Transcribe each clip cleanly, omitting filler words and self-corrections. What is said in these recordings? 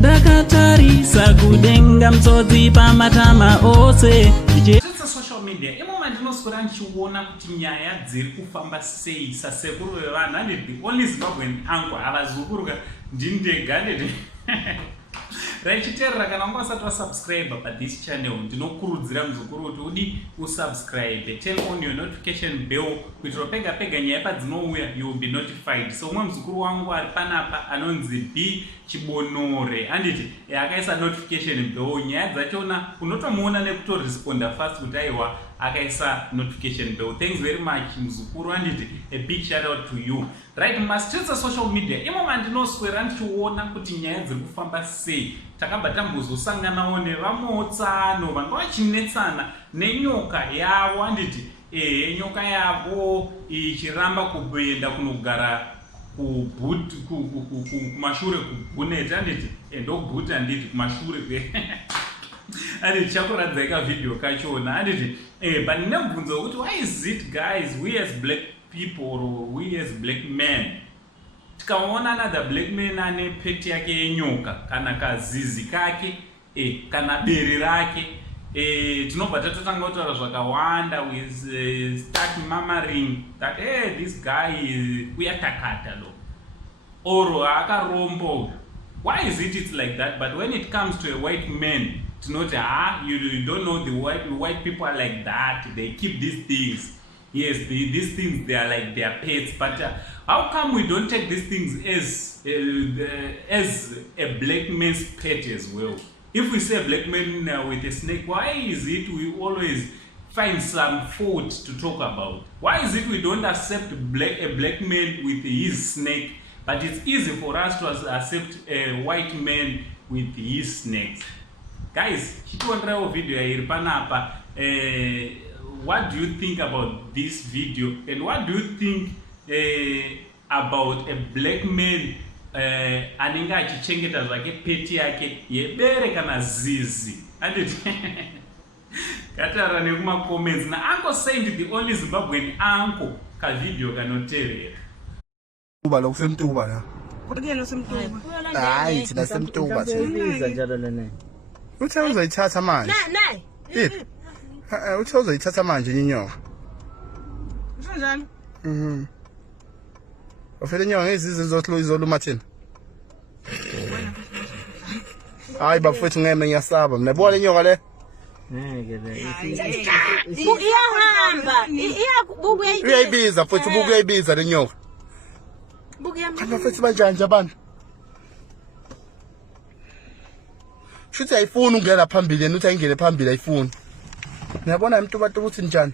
Dakatarisa kudenga mtsotsi pamatama ose. Social media imo mandinoswera ndichiona kuti nyaya dziri kufamba sei sasekuru vevanhu handiti only Zimbabwean angu avazukuruka ndindega nditi raichiteerera kana wanga usati wasubscribe pathis channel ndinokurudzira muzukuru kuti udi usubscribe, turn on your notification bell kuitira pega pega nyaya padzinouya you will be notified. So umwe muzukuru wangu ari panapa anonzi B Chibonore handiti akaisa notification bell, nyaya dzachona unotomuona nekutoresponda fast kuti aiwa akaisa notification bell. Thanks very much muzukuru handiti, a big shout out to you. Right, mastreets social media imo mandinoswera ndichiona kuti nyaya dziri kufamba sei. Takabva tambozosanganawo nevamotsano vanga vachinetsana nenyoka yavo handiti nyoka yavo ichiramba kuenda kunogara kumashure kubhunet handiti ndobhut handiti kumashure handiti chakuradzai kavidheo kachona handiti but ndinebvunzo wekuti why is it guys we as black people or we as black men tikaona another black man ane peti yake yenyoka kana kazizi kake kana bere rake tinobva tatotanga kutaura zvakawanda we start murmuring that this guy uyatakata lo oro akarombo. Why is it's like that? But when it comes to a white man tinoti you don't know the white people are like that, they keep these things. Yes, these things, they are like their pets, but how come we don't take these things as a black man's pet as well? If we say a black man with a snake, why is it we always find some fault to talk about? Why is it we don't accept a black man with his snake, but it's easy for us to accept a white man with his snakes? Guys, chitonderawo video iri panapa. What do you think about this video, and what do you think about a black man anenge achichengeta zvake peti yake yebere kana zizi handiti katara nekumacomments nauncle Saint, the only Zimbabwean uncle kavidheo kanoteerera uba lokusemtuba la kodwa semtuba hayi thina semtuba sibiza njalo lena uthe uzoyithatha manje nayi uthe uzoyithatha manje inyoka njani ufele inyoka ngezizwe zoluma thina hayi bafethu ngeme ngiyasaba mina bona inyoka le ngeke iyahamba iyakubuka uyayibiza futhi ubuka uyayibiza le nyoka buka kanti bafethu banjani abantu shuthi ayifuni ungena phambili yena uthi ayingene phambili ayifuni. Ngiyabona imtuba ukuthi njani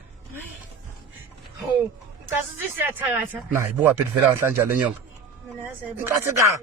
ucaza ukuthi siyathakatha nayi buka phela vela kanjalo le nyoka mina yazi inkathi ka